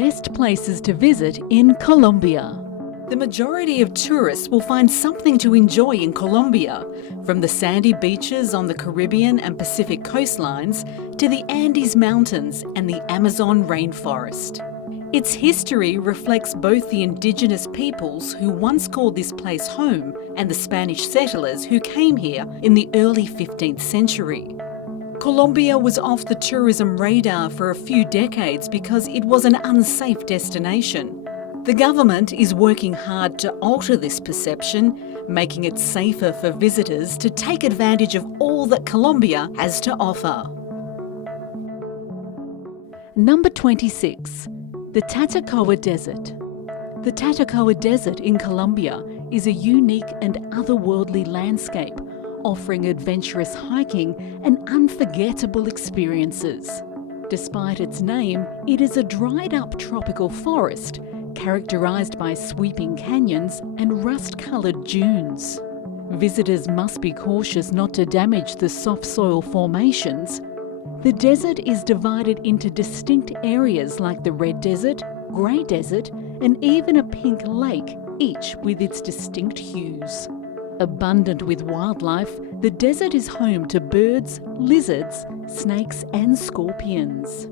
best places to visit in Colombia. The majority of tourists will find something to enjoy in Colombia, from the sandy beaches on the Caribbean and Pacific coastlines to the Andes Mountains and the Amazon rainforest. Its history reflects both the indigenous peoples who once called this place home and the Spanish settlers who came here in the early 15th century. Colombia was off the tourism radar for a few decades because it was an unsafe destination. The government is working hard to alter this perception, making it safer for visitors to take advantage of all that Colombia has to offer. Number 26. The Tatacoa Desert. The Tatacoa Desert in Colombia is a unique and otherworldly landscape, offering adventurous hiking and unforgettable experiences. Despite its name, it is a dried-up tropical forest characterised by sweeping canyons and rust-coloured dunes. Visitors must be cautious not to damage the soft soil formations. The desert is divided into distinct areas like the Red Desert, Grey Desert, and even a pink lake, each with its distinct hues. Abundant with wildlife, the desert is home to birds, lizards, snakes and scorpions.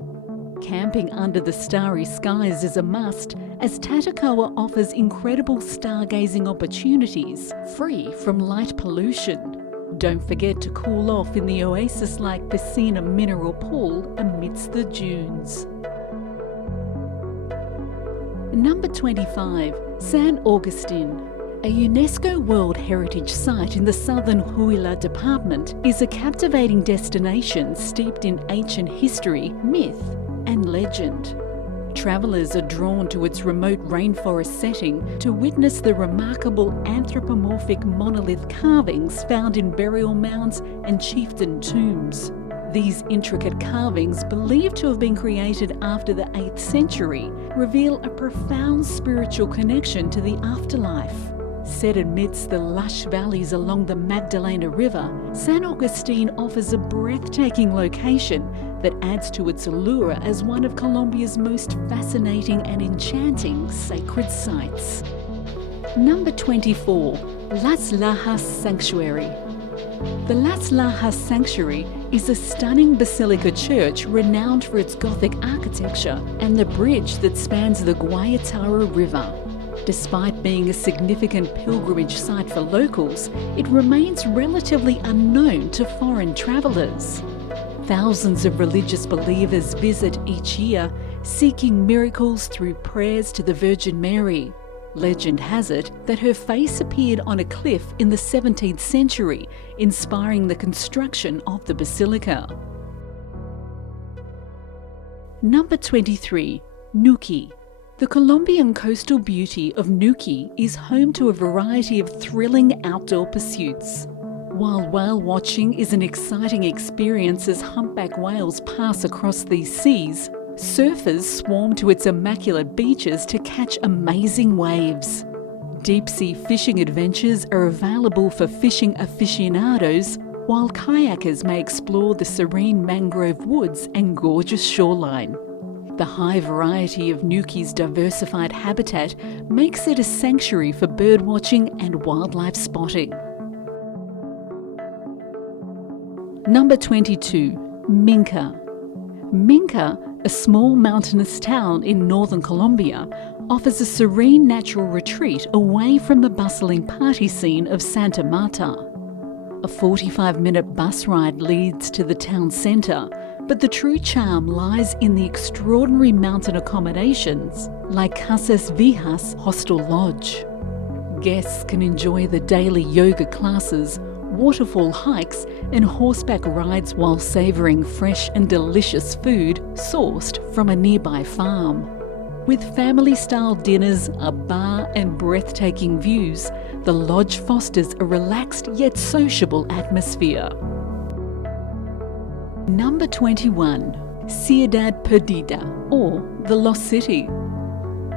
Camping under the starry skies is a must, as Tatacoa offers incredible stargazing opportunities, free from light pollution. Don't forget to cool off in the oasis-like piscina mineral pool amidst the dunes. Number 25. San Agustin. A UNESCO World Heritage Site in the southern Huila department is a captivating destination steeped in ancient history, myth and legend. Travellers are drawn to its remote rainforest setting to witness the remarkable anthropomorphic monolith carvings found in burial mounds and chieftain tombs. These intricate carvings, believed to have been created after the 8th century, reveal a profound spiritual connection to the afterlife. Set amidst the lush valleys along the Magdalena River, San Agustin offers a breathtaking location that adds to its allure as one of Colombia's most fascinating and enchanting sacred sites. Number 24. Las Lajas Sanctuary. The Las Lajas Sanctuary is a stunning basilica church renowned for its Gothic architecture and the bridge that spans the Guatapé River. Despite being a significant pilgrimage site for locals, it remains relatively unknown to foreign travellers. Thousands of religious believers visit each year, seeking miracles through prayers to the Virgin Mary. Legend has it that her face appeared on a cliff in the 17th century, inspiring the construction of the basilica. Number 23. Nuqui. The Colombian coastal beauty of Nuqui is home to a variety of thrilling outdoor pursuits. While whale watching is an exciting experience as humpback whales pass across these seas, surfers swarm to its immaculate beaches to catch amazing waves. Deep-sea fishing adventures are available for fishing aficionados, while kayakers may explore the serene mangrove woods and gorgeous shoreline. The high variety of Nuqui's diversified habitat makes it a sanctuary for birdwatching and wildlife spotting. Number 22. Minka. Minka, a small mountainous town in northern Colombia, offers a serene natural retreat away from the bustling party scene of Santa Marta. A 45-minute bus ride leads to the town centre, but the true charm lies in the extraordinary mountain accommodations like Casas Vijas Hostel Lodge. Guests can enjoy the daily yoga classes, waterfall hikes and horseback rides while savouring fresh and delicious food sourced from a nearby farm. With family-style dinners, a bar and breathtaking views, the lodge fosters a relaxed yet sociable atmosphere. Number 21. Ciudad Perdida, or the Lost City.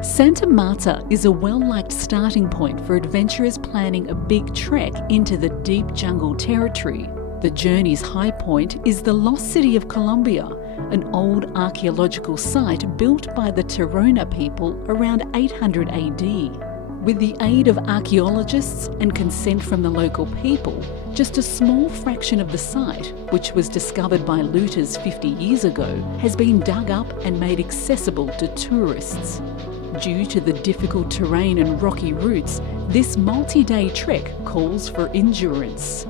Santa Marta is a well-liked starting point for adventurers planning a big trek into the deep jungle territory. The journey's high point is the lost city of Colombia, an old archaeological site built by the Tayrona people around 800 AD. With the aid of archaeologists and consent from the local people, just a small fraction of the site, which was discovered by looters 50 years ago, has been dug up and made accessible to tourists. Due to the difficult terrain and rocky routes, this multi-day trek calls for endurance.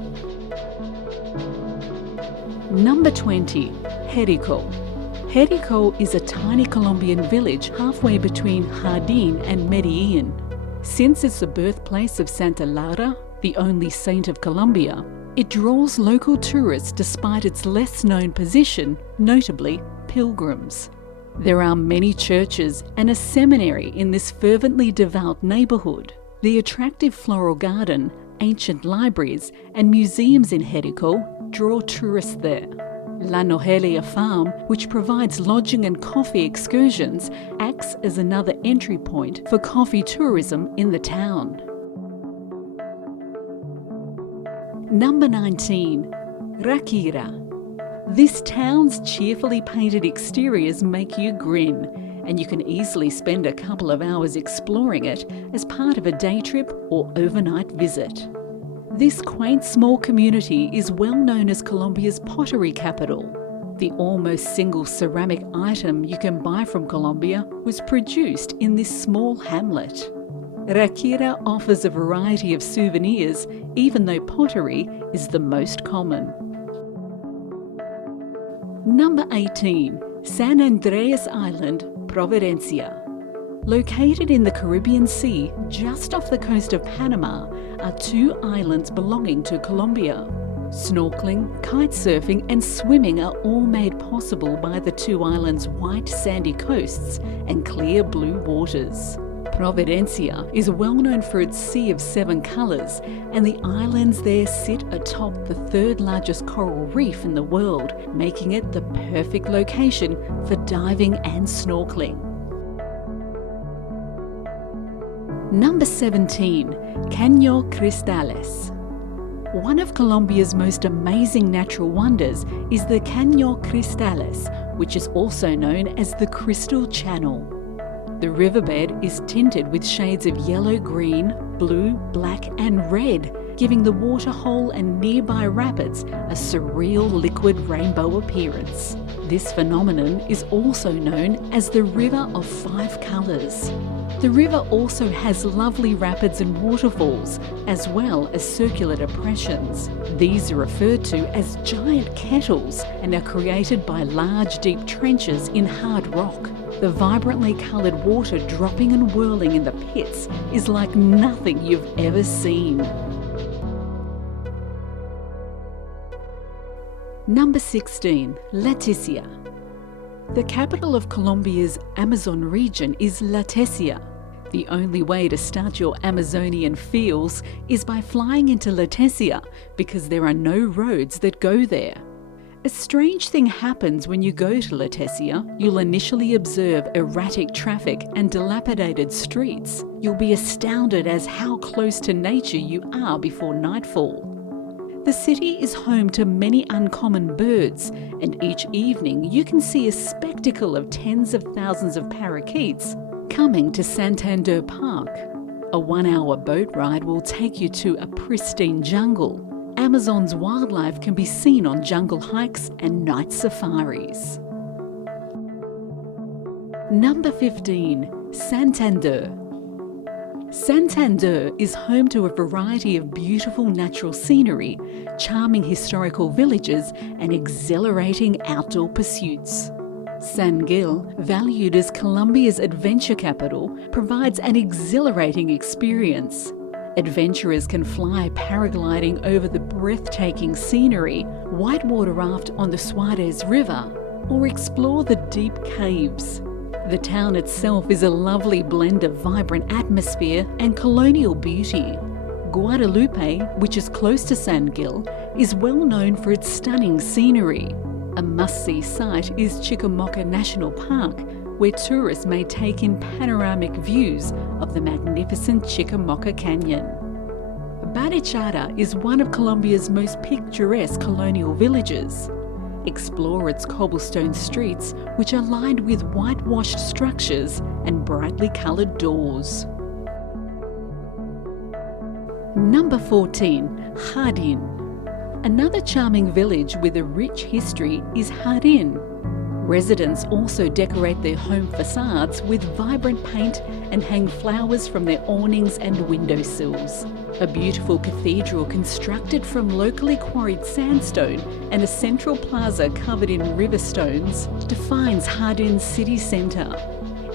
Number 20. Jericó. Jericó is a tiny Colombian village halfway between Jardín and Medellín. Since it's the birthplace of Santa Laura, the only saint of Colombia, it draws local tourists despite its less-known position, notably pilgrims. There are many churches and a seminary in this fervently devout neighbourhood. The attractive floral garden, ancient libraries and museums in Jericó draw tourists there. La Nohelia Farm, which provides lodging and coffee excursions, acts as another entry point for coffee tourism in the town. Number 19. Ráquira. This town's cheerfully painted exteriors make you grin, and you can easily spend a couple of hours exploring it as part of a day trip or overnight visit. This quaint small community is well known as Colombia's pottery capital. The almost single ceramic item you can buy from Colombia was produced in this small hamlet. Ráquira offers a variety of souvenirs, even though pottery is the most common. Number 18. San Andreas Island, Providencia. Located in the Caribbean Sea, just off the coast of Panama, are two islands belonging to Colombia. Snorkeling, kite surfing and swimming are all made possible by the two islands' white sandy coasts and clear blue waters. Providencia is well known for its sea of 7 colours, and the islands there sit atop the third largest coral reef in the world, making it the perfect location for diving and snorkeling. Number 17. Caño Cristales. One of Colombia's most amazing natural wonders is the Caño Cristales, which is also known as the Crystal Channel. The riverbed is tinted with shades of yellow-green, blue, black and red, giving the waterhole and nearby rapids a surreal liquid rainbow appearance. This phenomenon is also known as the River of 5 Colours. The river also has lovely rapids and waterfalls, as well as circular depressions. These are referred to as giant kettles and are created by large deep trenches in hard rock. The vibrantly coloured water dropping and whirling in the pits is like nothing you've ever seen. Number 16. Leticia. The capital of Colombia's Amazon region is Leticia. The only way to start your Amazonian feels is by flying into Leticia because there are no roads that go there. A strange thing happens when you go to Leticia. You'll initially observe erratic traffic and dilapidated streets. You'll be astounded as how close to nature you are before nightfall. The city is home to many uncommon birds, and each evening you can see a spectacle of tens of thousands of parakeets coming to Santander Park. A 1-hour boat ride will take you to a pristine jungle. Amazon's wildlife can be seen on jungle hikes and night safaris. Number 15. Santander. Santander is home to a variety of beautiful natural scenery, charming historical villages and exhilarating outdoor pursuits. San Gil, valued as Colombia's adventure capital, provides an exhilarating experience. Adventurers can fly paragliding over the breathtaking scenery, whitewater raft on the Suarez River, or explore the deep caves. The town itself is a lovely blend of vibrant atmosphere and colonial beauty. Guadalupe, which is close to San Gil, is well known for its stunning scenery. A must-see site is Chicamocha National Park, where tourists may take in panoramic views of the magnificent Chicamocha Canyon. Barichara is one of Colombia's most picturesque colonial villages. Explore its cobblestone streets, which are lined with whitewashed structures and brightly coloured doors. Number 14. Jardín. Another charming village with a rich history is Jardín. Residents also decorate their home facades with vibrant paint and hang flowers from their awnings and windowsills. A beautiful cathedral constructed from locally quarried sandstone and a central plaza covered in river stones defines Jardín's city centre.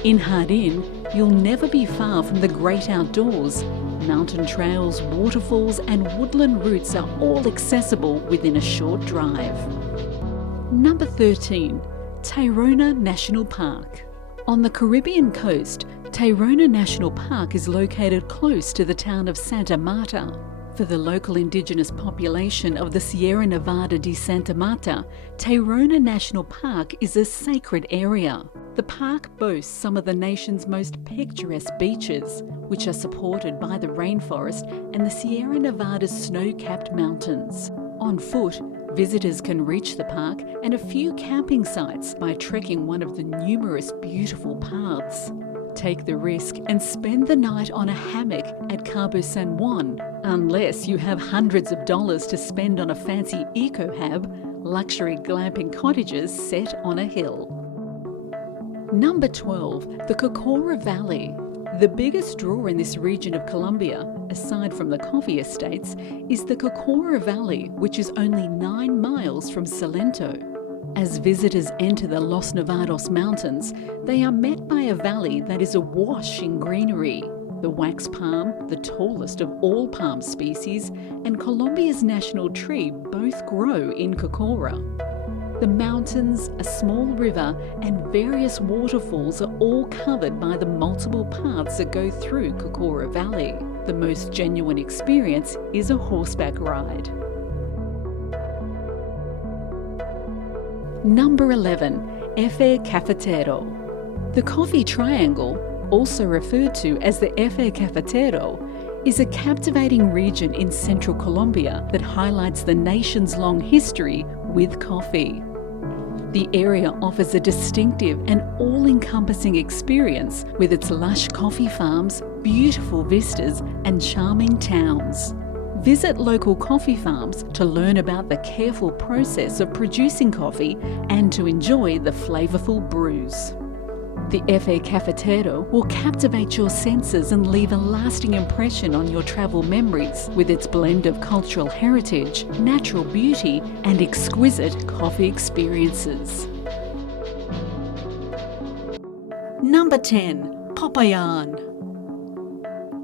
In Jardín, you'll never be far from the great outdoors. Mountain trails, waterfalls and woodland routes are all accessible within a short drive. Number 13. Tayrona National Park. On the Caribbean coast, Tayrona National Park is located close to the town of Santa Marta. For the local indigenous population of the Sierra Nevada de Santa Marta, Tayrona National Park is a sacred area. The park boasts some of the nation's most picturesque beaches, which are supported by the rainforest and the Sierra Nevada's snow-capped mountains. On foot, visitors can reach the park and a few camping sites by trekking one of the numerous beautiful paths. Take the risk and spend the night on a hammock at Cabo San Juan, unless you have hundreds of dollars to spend on a fancy eco-hab, luxury glamping cottages set on a hill. Number 12. The Cocora Valley. The biggest draw in this region of Colombia, aside from the coffee estates, is the Cocora Valley, which is only 9 miles from Salento. As visitors enter the Los Nevados Mountains, they are met by a valley that is awash in greenery. The wax palm, the tallest of all palm species, and Colombia's national tree both grow in Cocora. The mountains, a small river, and various waterfalls are all covered by the multiple paths that go through Cocora Valley. The most genuine experience is a horseback ride. Number 11. Eje Cafetero. The Coffee Triangle, also referred to as the Eje Cafetero, is a captivating region in central Colombia that highlights the nation's long history with coffee. The area offers a distinctive and all-encompassing experience with its lush coffee farms, beautiful vistas and charming towns. Visit local coffee farms to learn about the careful process of producing coffee and to enjoy the flavourful brews. The Eje Cafetero will captivate your senses and leave a lasting impression on your travel memories with its blend of cultural heritage, natural beauty and exquisite coffee experiences. Number 10. Popayán.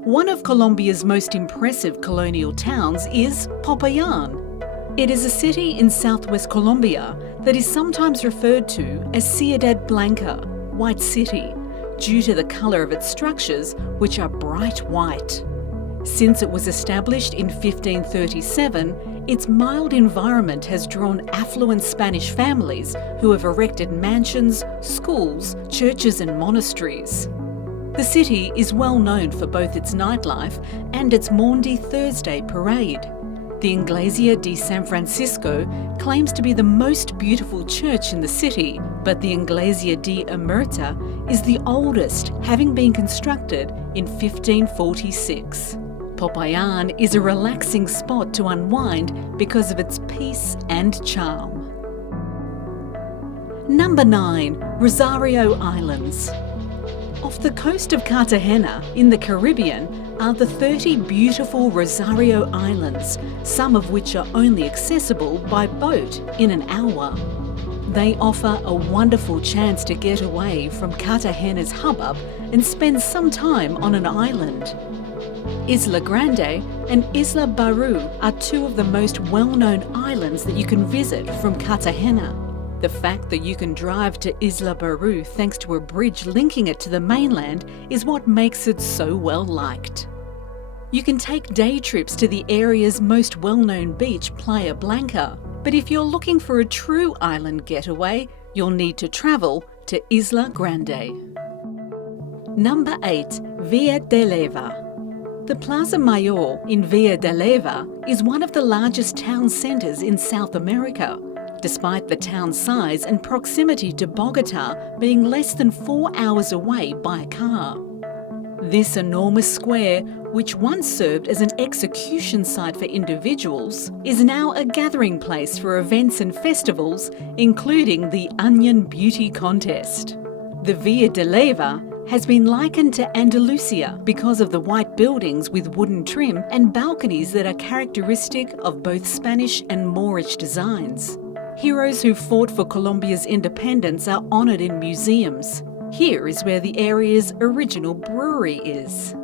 One of Colombia's most impressive colonial towns is Popayán. It is a city in southwest Colombia that is sometimes referred to as Ciudad Blanca, White City, due to the colour of its structures, which are bright white. Since it was established in 1537, its mild environment has drawn affluent Spanish families who have erected mansions, schools, churches and monasteries. The city is well known for both its nightlife and its Maundy Thursday parade. The Iglesia de San Francisco claims to be the most beautiful church in the city, but the Iglesia de Emerta is the oldest, having been constructed in 1546. Popayán is a relaxing spot to unwind because of its peace and charm. Number 9. Rosario Islands. Off the coast of Cartagena, in the Caribbean, are the 30 beautiful Rosario Islands, some of which are only accessible by boat in an hour. They offer a wonderful chance to get away from Cartagena's hubbub and spend some time on an island. Isla Grande and Isla Barú are two of the most well-known islands that you can visit from Cartagena. The fact that you can drive to Isla Barú thanks to a bridge linking it to the mainland is what makes it so well liked. You can take day trips to the area's most well-known beach, Playa Blanca, but if you're looking for a true island getaway, you'll need to travel to Isla Grande. Number 8. Villa de Leyva. The Plaza Mayor in Villa de Leyva is one of the largest town centres in South America, despite the town's size and proximity to Bogotá being less than 4 hours away by car. This enormous square, which once served as an execution site for individuals, is now a gathering place for events and festivals, including the Onion Beauty Contest. The Villa de Leyva has been likened to Andalusia because of the white buildings with wooden trim and balconies that are characteristic of both Spanish and Moorish designs. Heroes who fought for Colombia's independence are honoured in museums. Here is where the area's original brewery is.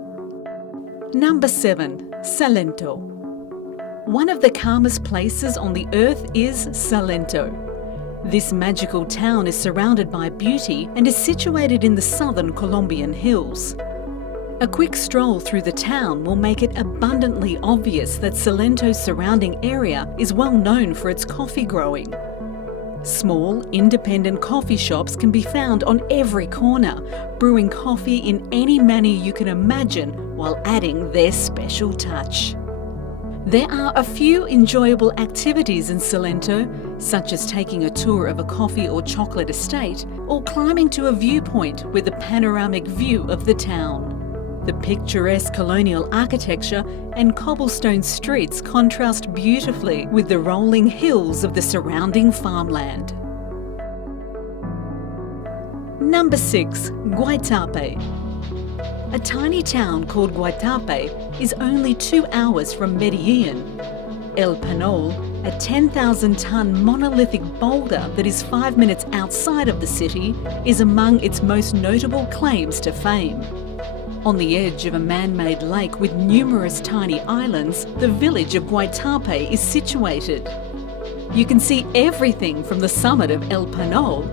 Number 7. Salento. One of the calmest places on the earth is Salento. This magical town is surrounded by beauty and is situated in the southern Colombian hills. A quick stroll through the town will make it abundantly obvious that Salento's surrounding area is well known for its coffee growing. Small, independent coffee shops can be found on every corner, brewing coffee in any manner you can imagine while adding their special touch. There are a few enjoyable activities in Salento, such as taking a tour of a coffee or chocolate estate or climbing to a viewpoint with a panoramic view of the town. The picturesque colonial architecture and cobblestone streets contrast beautifully with the rolling hills of the surrounding farmland. Number 6. Guatapé. A tiny town called Guatapé is only 2 hours from Medellín. El Peñol, a 10,000-ton monolithic boulder that is 5 minutes outside of the city, is among its most notable claims to fame. On the edge of a man-made lake with numerous tiny islands, the village of Guatapé is situated. You can see everything from the summit of El Peñol.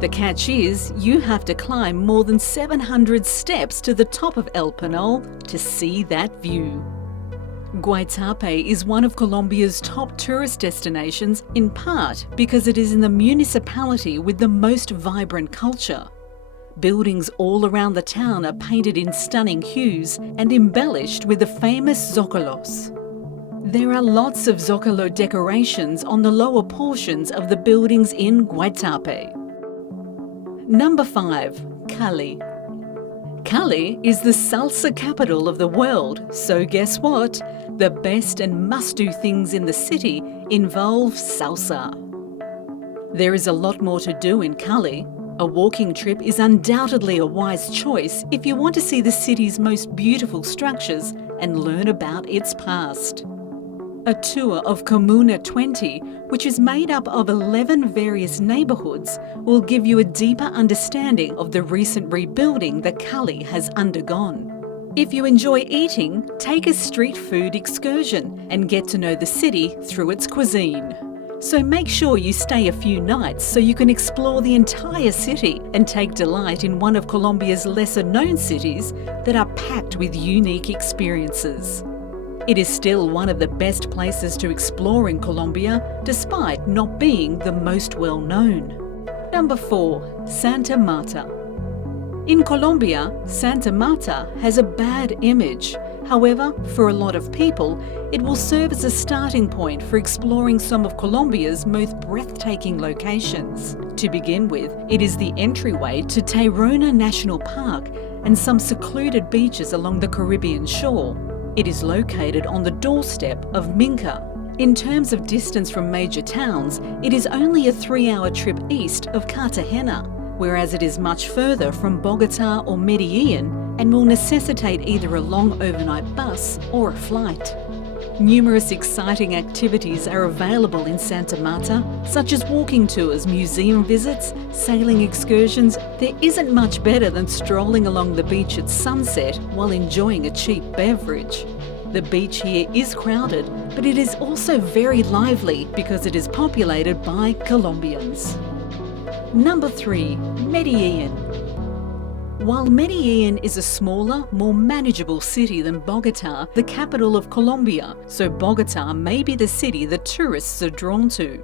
The catch is, you have to climb more than 700 steps to the top of El Peñol to see that view. Guatapé is one of Colombia's top tourist destinations, in part because it is in the municipality with the most vibrant culture. Buildings all around the town are painted in stunning hues and embellished with the famous zócalos. There are lots of zócalo decorations on the lower portions of the buildings in Guatapé. Number 5. Cali. Cali is the salsa capital of the world, so guess what? The best and must-do things in the city involve salsa. There is a lot more to do in Cali. A walking trip is undoubtedly a wise choice if you want to see the city's most beautiful structures and learn about its past. A tour of Comuna 20, which is made up of 11 various neighbourhoods, will give you a deeper understanding of the recent rebuilding that Cali has undergone. If you enjoy eating, take a street food excursion and get to know the city through its cuisine. So make sure you stay a few nights so you can explore the entire city and take delight in one of Colombia's lesser-known cities that are packed with unique experiences. It is still one of the best places to explore in Colombia, despite not being the most well-known. Number 4. Santa Marta. In Colombia, Santa Marta has a bad image. However, for a lot of people, it will serve as a starting point for exploring some of Colombia's most breathtaking locations. To begin with, it is the entryway to Tayrona National Park and some secluded beaches along the Caribbean shore. It is located on the doorstep of Minka. In terms of distance from major towns, it is only a 3-hour trip east of Cartagena, whereas it is much further from Bogotá or Medellín and will necessitate either a long overnight bus or a flight. Numerous exciting activities are available in Santa Marta, such as walking tours, museum visits, sailing excursions. There isn't much better than strolling along the beach at sunset while enjoying a cheap beverage. The beach here is crowded, but it is also very lively because it is populated by Colombians. Number 3. Medellín. While Medellín is a smaller, more manageable city than Bogotá, the capital of Colombia, so Bogotá may be the city that tourists are drawn to.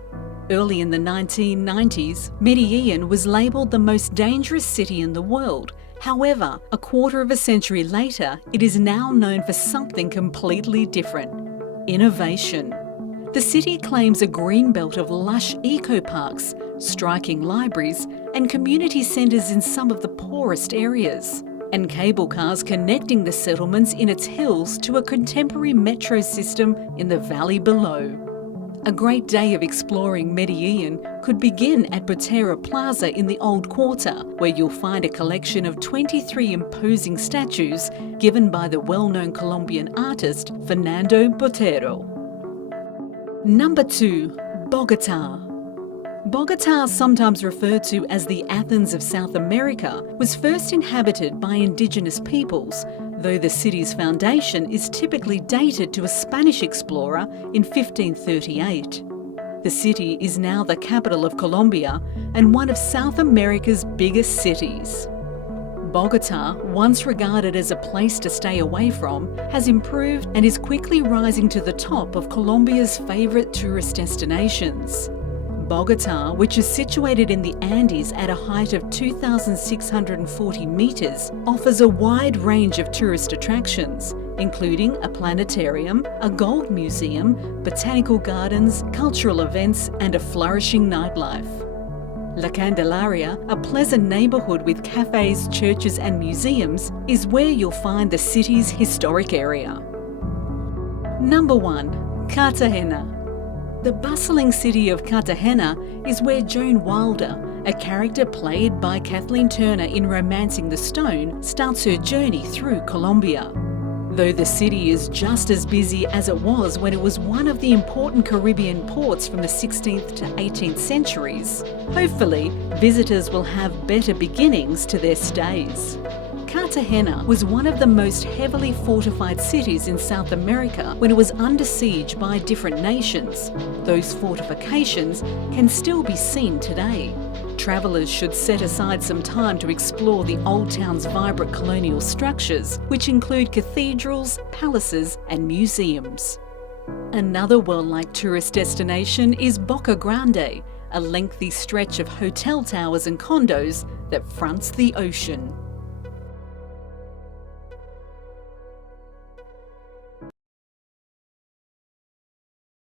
Early in the 1990s, Medellín was labelled the most dangerous city in the world, However, a quarter of a century later, it is now known for something completely different: innovation. The city claims a green belt of lush eco-parks, striking libraries and community centres in some of the poorest areas, and cable cars connecting the settlements in its hills to a contemporary metro system in the valley below. A great day of exploring Medellín could begin at Botera Plaza in the Old Quarter, where you'll find a collection of 23 imposing statues given by the well-known Colombian artist Fernando Botero. Number 2. Bogotá. Bogotá, sometimes referred to as the Athens of South America, was first inhabited by indigenous peoples, though the city's foundation is typically dated to a Spanish explorer in 1538. The city is now the capital of Colombia and one of South America's biggest cities. Bogotá, once regarded as a place to stay away from, has improved and is quickly rising to the top of Colombia's favourite tourist destinations. Bogotá, which is situated in the Andes at a height of 2,640 metres, offers a wide range of tourist attractions, including a planetarium, a gold museum, botanical gardens, cultural events and a flourishing nightlife. La Candelaria, a pleasant neighbourhood with cafes, churches and museums, is where you'll find the city's historic area. Number 1. Cartagena. The bustling city of Cartagena is where Joan Wilder, a character played by Kathleen Turner in Romancing the Stone, starts her journey through Colombia. Though the city is just as busy as it was when it was one of the important Caribbean ports from the 16th to 18th centuries, hopefully visitors will have better beginnings to their stays. Cartagena was one of the most heavily fortified cities in South America when it was under siege by different nations. Those fortifications can still be seen today. Travellers should set aside some time to explore the old town's vibrant colonial structures, which include cathedrals, palaces and museums. Another well-liked tourist destination is Boca Grande, a lengthy stretch of hotel towers and condos that fronts the ocean.